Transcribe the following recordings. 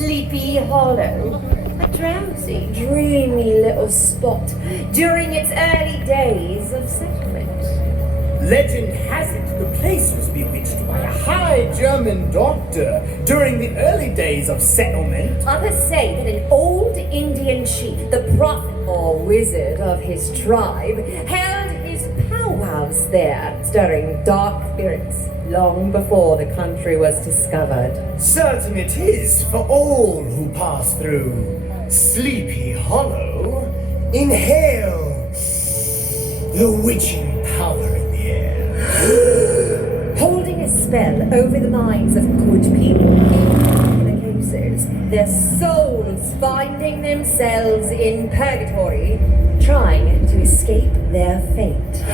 Sleepy Hollow, a drowsy, dreamy little spot during its early days of settlement. Legend has it the place was bewitched by a high German doctor during the early days of settlement. Others say that an old Indian chief, the prophet or wizard of his tribe, held his powwows there, stirring dark spirits long before the country was discovered. Certain it is for all who pass through Sleepy Hollow, inhale the witching power in the air. Holding a spell over the minds of good people. In the cases, their souls finding themselves in purgatory, trying to escape their fate.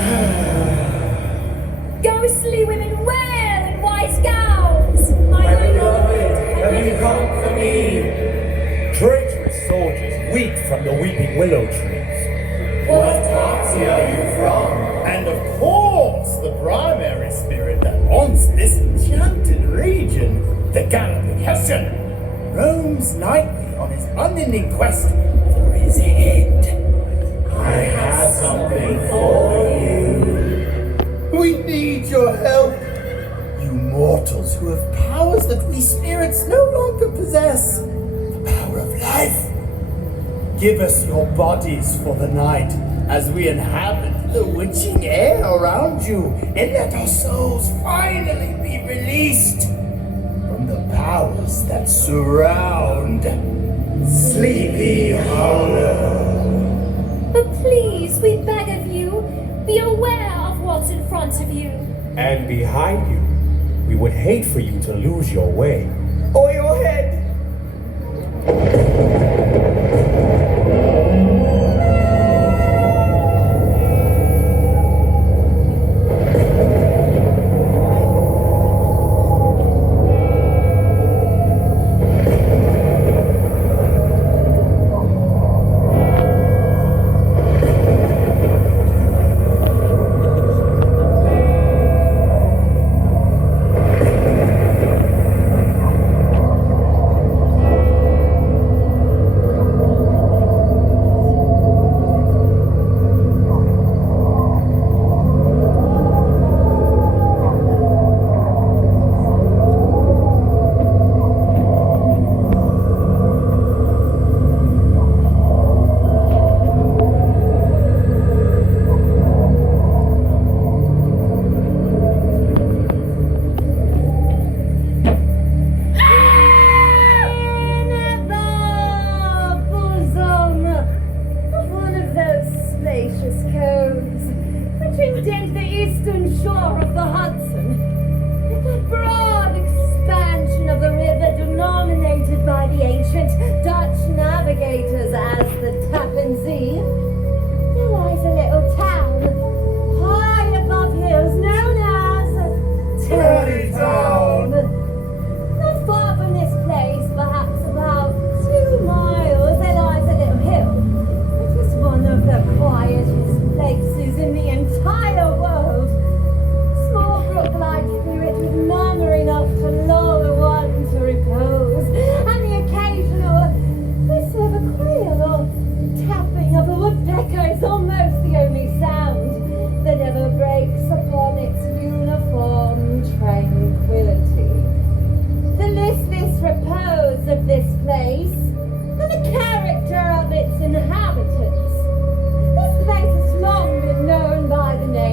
Ghostly women wail in white gowns. My beloved, have you come for me? Traitorous soldiers weep from the weeping willow trees. What party are you from? And of course, the primary spirit that haunts this enchanted region, the galloping Hessian, roams nightly on his unending quest for his head. I have something for you. We need your help. You mortals who have powers that we spirits no longer possess. The power of life. Give us your bodies for the night as we inhabit the witching air around you, and let our souls finally be released from the powers that surround Sleepy Hollow. But please, we beg of you, be aware of what's in front of you. And behind you, we would hate for you to lose your way. Or your head. Inhabitants. This place has long been known by the name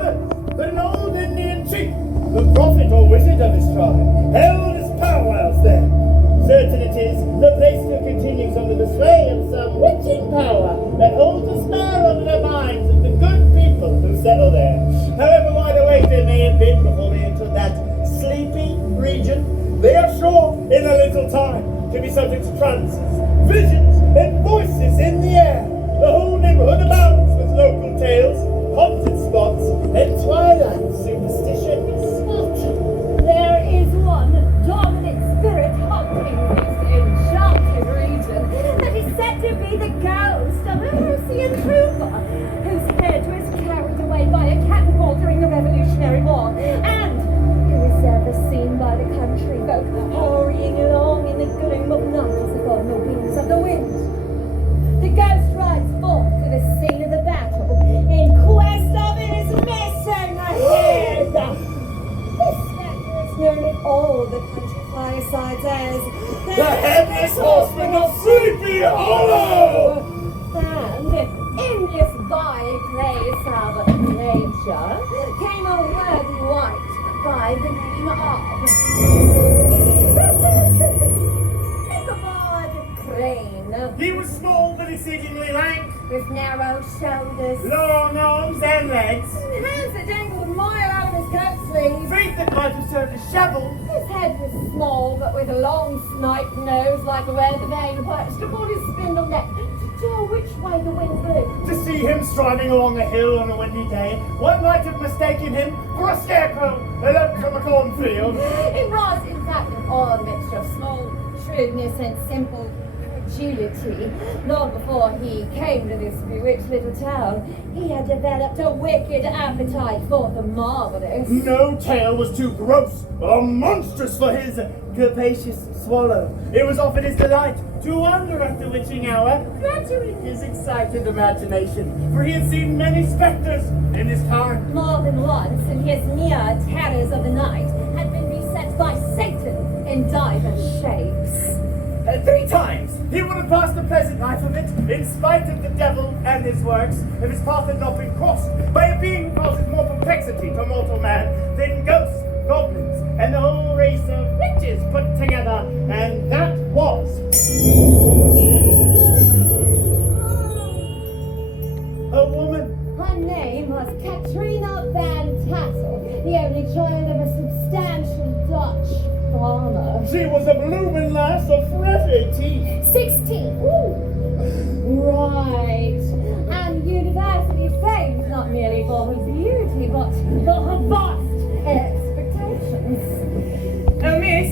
another, but an old Indian chief, the prophet or wizard of his tribe, held his powwows there. Certain it is, the place still continues under the sway of some witching power that holds a spell over the minds of the good people who settle there. However wide awake they may have been before they entered that sleepy region, they are sure in a little time to be subject to trances, visions, and voices in the air. The whole neighborhood abounds with local tales, haunted spots, and twilight superstitions. There is one dominant spirit haunting this enchanted region that is said to be the ghost of a Russian trooper whose head was carried away by a cannonball during the Revolutionary War, and who is ever seen by the country folk hurrying along in the gloom of night as upon the wings of the wind. The ghost rides forth to the scene of the battle in quest of his missing head. This spectre is known in all the country firesides as The Headless Horseman of Sleepy Hollow! And in this vile place of nature came a worthy wight by the name of Ichabod Crane. He was small but exceedingly lank, With narrow shoulders, long arms and legs, hands that dangled a mile out of his coat sleeve. feet that might have served as shovels. His head was small, but with a long sniped nose like a weather vane perched upon his spindle neck to tell which way the wind blew. To see him striding along a hill on a windy day, one might have mistaken him for a scarecrow eloped from a cornfield. It was, in fact, an odd mixture of small shrewdness and simple credulity. Long before he came to this bewitched little town, he had developed a wicked appetite for the marvelous. No tale was too gross or monstrous for his capacious swallow. It was often his delight to wonder at the witching hour, flattering his excited imagination, for he had seen many spectres in his time. More than once, in his mere terrors of the night, had been beset by Satan in divers shapes. 3 times he would have passed a pleasant life of it, in spite of the devil and his works, if his path had not been crossed by a being who causes more perplexity to mortal man than ghosts, goblins, and the whole race of witches put together, and that was a woman. Her name was Katrina Van Tassel, the only child of a substantial Dutch farmer. She was a blooming lass of fresh 18. 16. Ooh. Right. And university famed not merely for her beauty, but for her vast expectations. Oh, miss.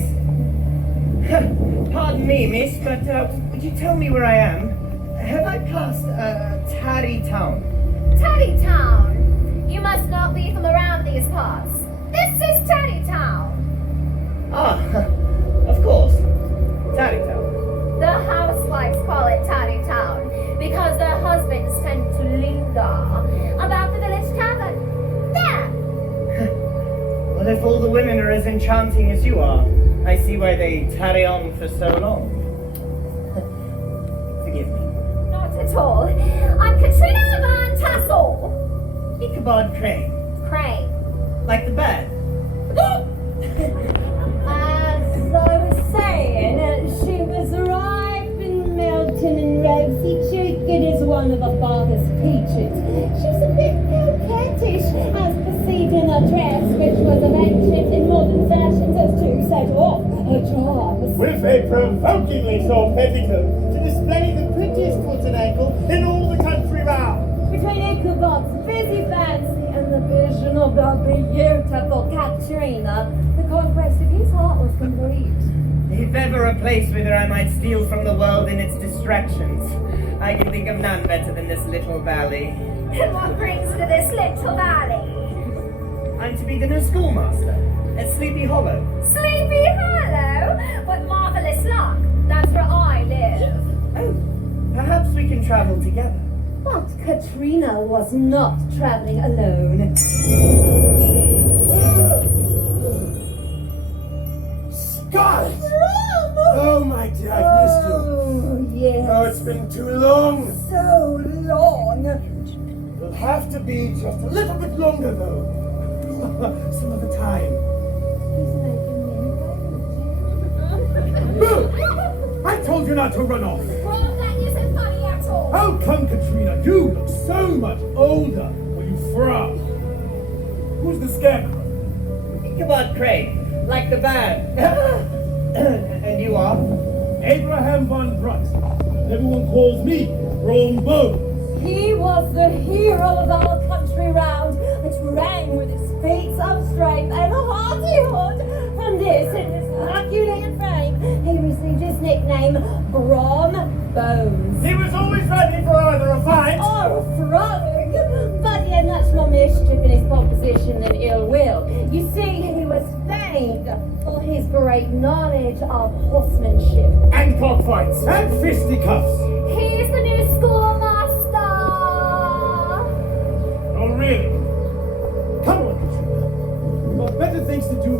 Pardon me, miss, but would you tell me where I am? Have I passed Tarry Town? Teddy Town. You must not be from around these parts. This is Teddy Town. Ah, of course. Tarry Town. The housewives call it Teddy Town because their husbands tend to linger about the village tavern. There. Well, if all the women are as enchanting as you are, I see why they tarry on for so long. Forgive me. Not at all. I'm Katrina Van Tassel. Ichabod Crane. Crane. Like the bird. As I was saying, she was ripe and melting and rosy cheeked as one of her father's peaches. She's a bit coquettish, as perceived in her dress, which was of ancient and modern fashions as to set off her charms. With a provokingly short petticoat to display the prettiest foot and ankle in all the country round. Between Ichabod's busy fancy and the vision of the beautiful Katrina, the conquest of his heart was complete. If ever a place whither I might steal from the world in its distractions, I can think of none better than this little valley. And what brings you to this little valley? I'm to be the new schoolmaster at Sleepy Hollow. Sleepy Hollow? What marvelous luck. That's where I live. Oh, perhaps we can travel together. But Katrina was not traveling alone. Scarlet! Oh my dear, I've missed you. Oh, yes. Oh, it's been too long. So long. It'll have to be just a little bit longer though. Some other time. He's making me Boo! I told you not to run off. Well, that isn't funny at all. How come, Katrina? You look so much older when you frown. Who's the scarecrow? Ichabod Crane, like the band. And you are? Abraham von Brunt. Everyone calls me Rome Bones. He was the hero of our country round, which rang with his feats of strength and hardihood. From this, in his Herculean frame, he received his nickname, Brom Bones. He was always ready for either a fight Or a frolic, but he had much more mischief in his composition than ill will. You see, he was famed for his great knowledge of horsemanship. and cockfights and fisticuffs. He's the new schoolmaster. Oh, really? Come on, Katrina. We've got better things to do.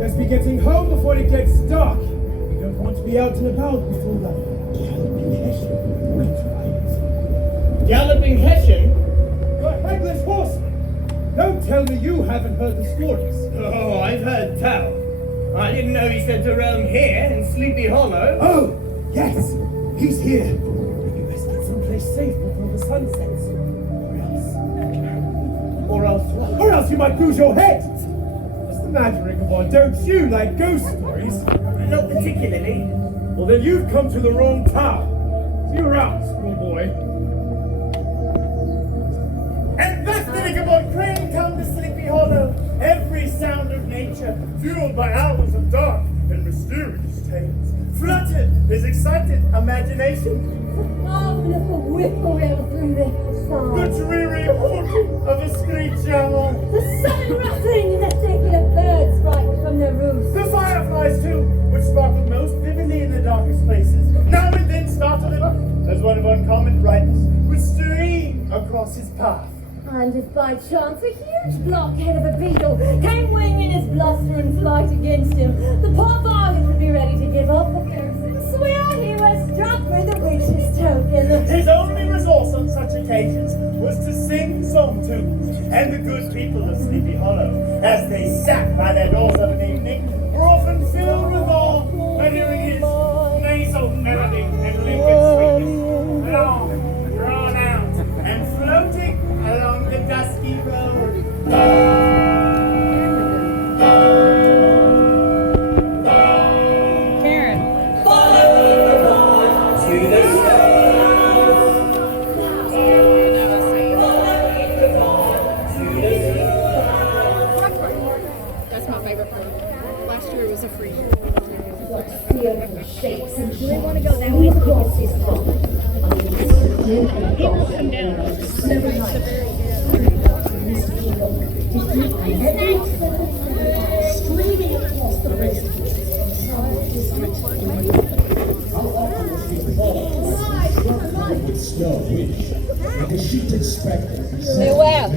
Let's be getting home before it gets dark. We don't want to be out and about before the galloping Hessian rides. Galloping Hessian? The headless horseman. Don't tell me you haven't heard the stories. Oh, I've heard tell. I didn't know he said to roam here in Sleepy Hollow. Oh, yes, he's here. You best get someplace safe before the sun sets. Or else what? Or else you might lose your head. What's the matter, Ichabod? Don't you like ghost stories? Not particularly. Well, then you've come to the wrong town. See you around, schoolboy. And thus did Ichabod Crane come to Sleepy Hollow. Every sound of nature, fueled by hours of dark and mysterious tales, fluttered his excited imagination. Oh, little whippoorwill through the The song. dreary haunting of a screech owl. The sun rustling in the thicket of birds right from their roosts. The fireflies, too, which sparkled most vividly in the darkest places, now and then startled him as one of uncommon brightness would stream across his path. And if by chance a huge blockhead of a beetle came winging his bluster and flight against him, the poor bargain would be ready to give up the ghost and swear he was struck with the witch's token. His only resource on such occasions was to sing song tunes, and the good people of Sleepy Hollow, as they sat by their doors of an evening, were often filled with awe at hearing his nasal melody and liquid sweetness, long, drawn out, and floating along the dusky road. That's my favorite part. Last year it was a free. Fearful shapes and do they want to go that way? Across his top. Snowy night. Streaming across the Well,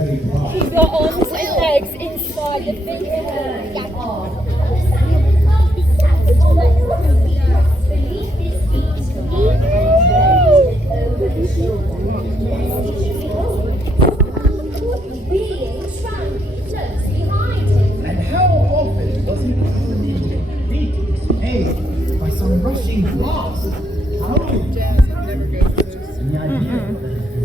he's got arms and legs inside the big And how often was he beaten, hey, by some rushing blast? How? The idea